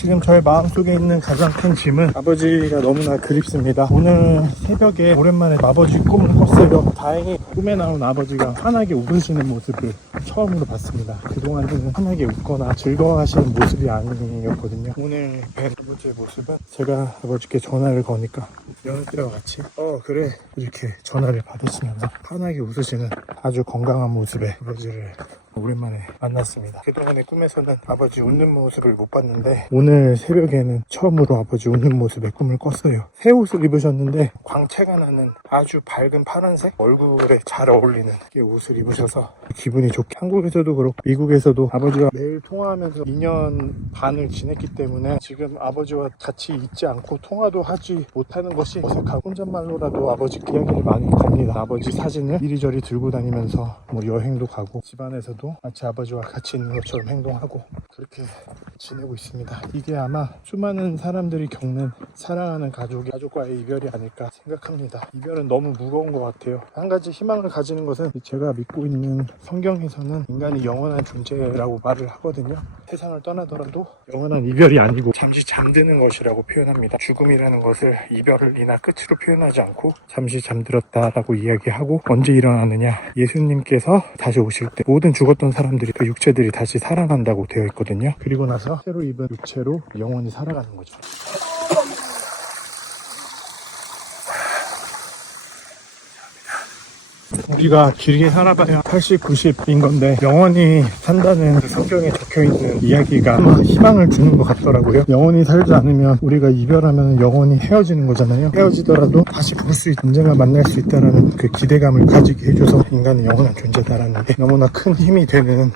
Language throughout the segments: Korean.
지금 저의 마음속에 있는 가장 큰 짐은 아버지가 너무나 그립습니다. 오늘 새벽에 오랜만에 아버지 꿈을 꿨어요. 다행히 꿈에 나온 아버지가 환하게 웃으시는 모습을 처음으로 봤습니다. 그동안은 환하게 웃거나 즐거워하시는 모습이 아니었거든요. 오늘 뵌 아버지의 모습은 제가 아버지께 전화를 거니까 여느 때와 같이 그래 이렇게 전화를 받으시면서 환하게 웃으시는 아주 건강한 모습의 아버지를 오랜만에 만났습니다. 그동안의 꿈에서는 아버지 웃는 모습을 못 봤는데 오늘 새벽에는 처음으로 아버지 웃는 모습의 꿈을 꿨어요. 새 옷을 입으셨는데 광채가 나는 아주 밝은 파란색 얼굴에 잘 어울리는 옷을 입으셔서 기분이 좋게, 한국에서도 그렇고 미국에서도 아버지와 매일 통화하면서 2년 반을 지냈기 때문에 지금 아버지와 같이 있지 않고 통화도 하지 못하는 것이 어색하고 혼잣말로라도 아버지 이야기를 많이 겁니다. 아버지 사진을 이리저리 들고 다니면서 뭐 여행도 가고 집안에서도 마치 아버지와 같이 있는 것처럼 행동하고 그렇게 지내고 있습니다. 이게 아마 수많은 사람들이 겪는 사랑하는 가족과의 이별이 아닐까 생각합니다. 이별은 너무 무거운 것 같아요. 한 가지 희망을 가지는 것은 제가 믿고 있는 성경에서는 인간이 영원한 존재라고 말을 하거든요. 세상을 떠나더라도 영원한 이별이 아니고 잠시 잠드는 것이라고 표현합니다. 죽음이라는 것을 이별이나 끝으로 표현하지 않고 잠시 잠들었다라고 이야기하고 언제 일어나느냐, 예수님께서 다시 오실 때 모든 죽었던 사람들이 그 육체들이 다시 살아난다고 되어 있거든요. 그리고 나서 새로 입은 육체로 영원히 살아가는 거죠. 우리가 길게 살아봐야 80, 90인 건데 영원히 산다는 그 성경에 적혀있는 이야기가 아마 희망을 주는 것 같더라고요. 영원히 살지 않으면 우리가 이별하면 영원히 헤어지는 거잖아요. 헤어지더라도 다시 볼 수 있고 언젠가 만날 수 있다는 그 기대감을 가지게 해줘서 인간은 영원한 존재다라는 게 너무나 큰 힘이 되는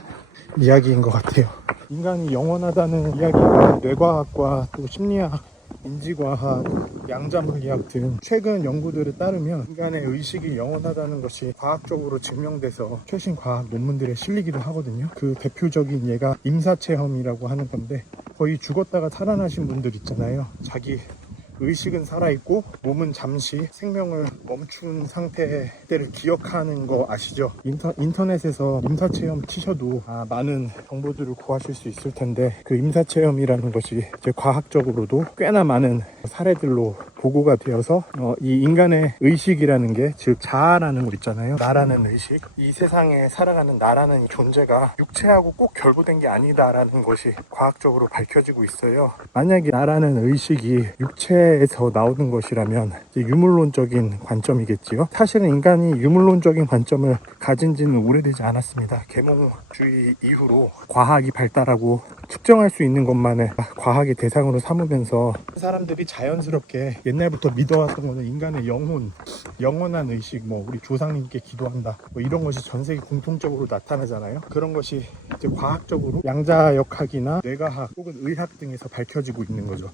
이야기인 것 같아요. 인간이 영원하다는 이야기가 뇌과학과 또 심리학, 인지과학, 양자물리학 등 최근 연구들에 따르면 인간의 의식이 영원하다는 것이 과학적으로 증명돼서 최신 과학 논문들에 실리기도 하거든요. 그 대표적인 예가 임사체험이라고 하는 건데 거의 죽었다가 살아나신 분들 있잖아요. 자기 의식은 살아있고 몸은 잠시 생명을 멈춘 상태를 기억하는 거 아시죠? 인터넷에서 임사체험 치셔도 많은 정보들을 구하실 수 있을 텐데 그 임사체험이라는 것이 이제 과학적으로도 꽤나 많은 사례들로 보고가 되어서 이 인간의 의식이라는 게, 즉 자아라는 거 있잖아요. 나라는 의식, 이 세상에 살아가는 나라는 존재가 육체하고 꼭 결부된 게 아니다라는 것이 과학적으로 밝혀지고 있어요. 만약에 나라는 의식이 육체에서 나오는 것이라면 이제 유물론적인 관점이겠지요. 사실은 인간이 유물론적인 관점을 가진 지는 오래되지 않았습니다. 계몽주의 이후로 과학이 발달하고 측정할 수 있는 것만을 과학의 대상으로 삼으면서 사람들이 자연스럽게 옛날부터 믿어왔던 거는 인간의 영혼, 영원한 의식, 우리 조상님께 기도한다, 이런 것이 전 세계 공통적으로 나타나잖아요. 그런 것이 이제 과학적으로 양자역학이나 뇌과학 혹은 의학 등에서 밝혀지고 있는 거죠.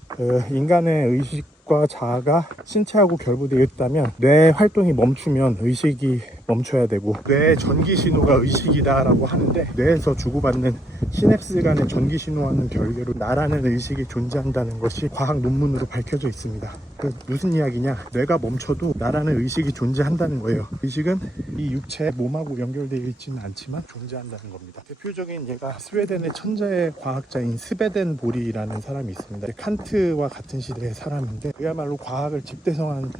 인간의 의식과 자아가 신체하고 결부되어 있다면 뇌 활동이 멈추면 의식이 멈춰야 되고, 뇌의 전기 신호가 의식이다라고 하는데 뇌에서 주고받는 시냅스 간의 전기 신호와는 별개로 나라는 의식이 존재한다는 것이 과학 논문으로 밝혀져 있습니다. 무슨 이야기냐, 뇌가 멈춰도 나라는 의식이 존재한다는 거예요. 의식은 이 육체 몸하고 연결되어 있지는 않지만 존재한다는 겁니다. 대표적인 예가 스웨덴의 천재 과학자인 스베덴보리라는 사람이 있습니다. 칸트와 같은 시대의 사람인데 그야말로 과학을 집대성한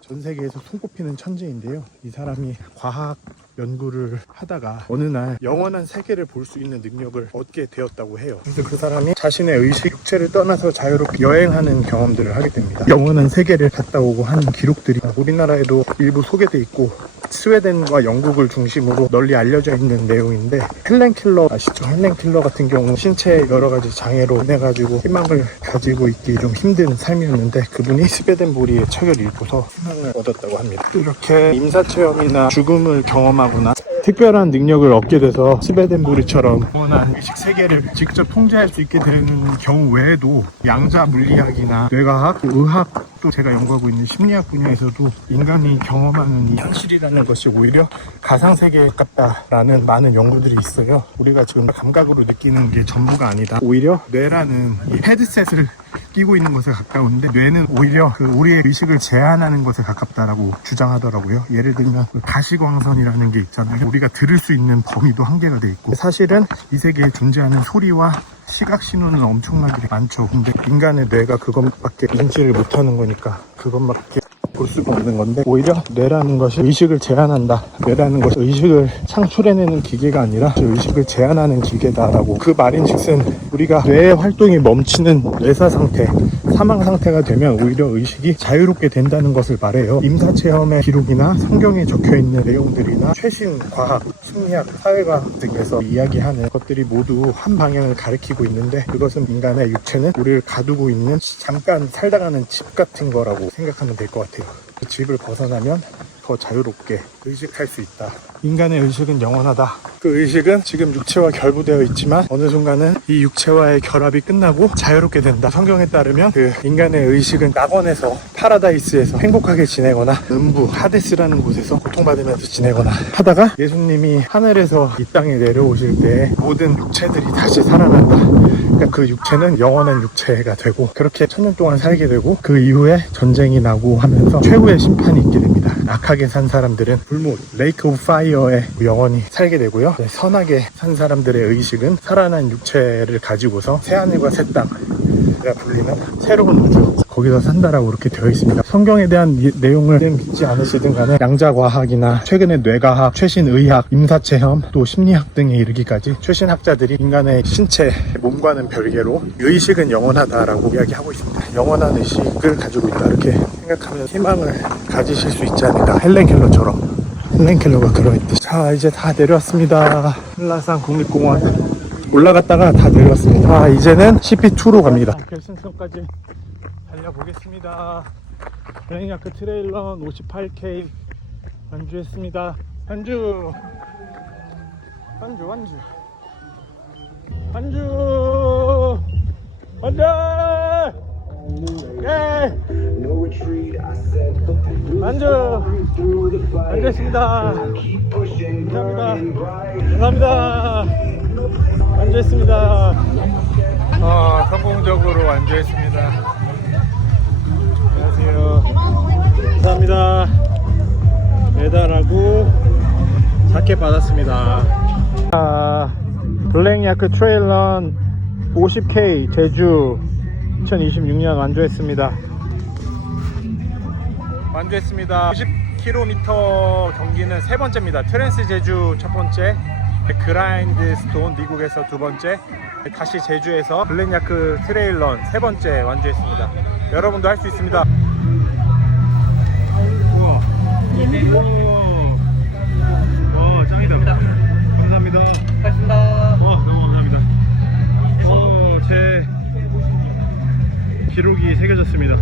전 세계에서 손꼽히는 천재인데요. 이 사람이 과학 연구를 하다가 어느 날 영원한 세계를 볼 수 있는 능력을 얻게 되었다고 해요. 그래서 그 사람이 자신의 의식, 육체를 떠나서 자유롭게 여행하는 경험들을 하게 됩니다. 영원한 세계를 갔다 오고 하는 기록들이 우리나라에도 일부 소개돼 있고 스웨덴과 영국을 중심으로 널리 알려져 있는 내용인데, 헬렌 켈러 아시죠? 헬렌 켈러 같은 경우 신체 여러 가지 장애로 인해가지고 희망을 가지고 있기 좀 힘든 삶이었는데 그분이 스웨덴보리의 책을 읽고서 희망을 얻었다고 합니다. 이렇게 임사체험이나 죽음을 경험하거나 특별한 능력을 얻게 돼서 스웨덴보리처럼 원한 의식 세계를 직접 통제할 수 있게 되는 경우 외에도 양자 물리학이나 뇌과학, 의학, 또 제가 연구하고 있는 심리학 분야에서도 인간이 경험하는 이 현실이라는 것이 오히려 가상세계 같다라는 많은 연구들이 있어요. 우리가 지금 감각으로 느끼는 게 전부가 아니다. 오히려 뇌라는 이 헤드셋을 끼고 있는 것에 가까운데 뇌는 오히려 우리의 의식을 제한하는 것에 가깝다라고 주장하더라고요. 예를 들면 가시광선이라는 게 있잖아요. 우리가 들을 수 있는 범위도 한계가 돼 있고, 사실은 이 세계에 존재하는 소리와 시각 신호는 엄청나게 많죠. 근데 인간의 뇌가 그것밖에 인지를 못하는 거니까 그것밖에 볼 수가 없는 건데, 오히려 뇌라는 것이 의식을 제한한다. 뇌라는 것이 의식을 창출해내는 기계가 아니라 의식을 제한하는 기계다라고. 그 말인즉슨 우리가 뇌의 활동이 멈추는 뇌사 상태, 사망 상태가 되면 오히려 의식이 자유롭게 된다는 것을 말해요. 임사체험의 기록이나 성경에 적혀있는 내용들이나 최신 과학, 심리학, 사회과학 등에서 이야기하는 것들이 모두 한 방향을 가리키고 있는데, 그것은 인간의 육체는 우리를 가두고 있는 잠깐 살다가는 집 같은 거라고 생각하면 될 것 같아요. 그 집을 벗어나면 더 자유롭게 의식할 수 있다. 인간의 의식은 영원하다. 그 의식은 지금 육체와 결부되어 있지만 어느 순간은 이 육체와의 결합이 끝나고 자유롭게 된다. 성경에 따르면 그 인간의 의식은 낙원에서, 파라다이스에서 행복하게 지내거나 음부, 하데스라는 곳에서 고통받으면서 지내거나 하다가 예수님이 하늘에서 이 땅에 내려오실 때 모든 육체들이 다시 살아난다. 그러니까 그 육체는 영원한 육체가 되고 그렇게 천년 동안 살게 되고, 그 이후에 전쟁이 나고 하면서 최후의 심판이 있게 됩니다. 악하게 산 사람들은 불못, 레이크 오브 파이어에 영원히 살게 되고요. 선하게 산 사람들의 의식은 살아난 육체를 가지고서 새하늘과 새 땅, 불리는 새로운 우주, 거기서 산다라고 그렇게 되어 있습니다. 성경에 대한 내용을 믿지 않으시든 간에 양자과학이나 최근의 뇌과학, 최신 의학, 임사체험, 또 심리학 등에 이르기까지 최신 학자들이 인간의 신체, 몸과는 별개로 의식은 영원하다라고 이야기하고 있습니다. 영원한 의식을 가지고 있다, 이렇게 생각하면 희망을 가지실 수 있지 않을까. 헬렌 켈러처럼. 헬렌 켈러가 그러했듯이. 자, 이제 다 내려왔습니다. 한라산 국립공원 올라갔다가 다 내려왔습니다. 아, 이제는 CP2로 갑니다. 결승선까지 달려보겠습니다. 블랙야크 트레일런 58K 완주했습니다. 완주 완주 예! 완주했습니다. 감사합니다. 완주했습니다. 성공적으로 완주했습니다. 안녕하세요. 감사합니다. 메달하고 자켓 받았습니다. 블랙야크 트레일런 50K 제주 2026년 완주했습니다. 90km 경기는 세 번째입니다. 트랜스 제주 첫 번째, 그라인드 스톤 미국에서 두 번째, 다시 제주에서 블랙야크 트레일런 세 번째 완주했습니다. 여러분도 할 수 있습니다. 우와, 짱이다. 감사합니다. 고맙습니다. 너무 감사합니다. 제 기록이 새겨졌습니다.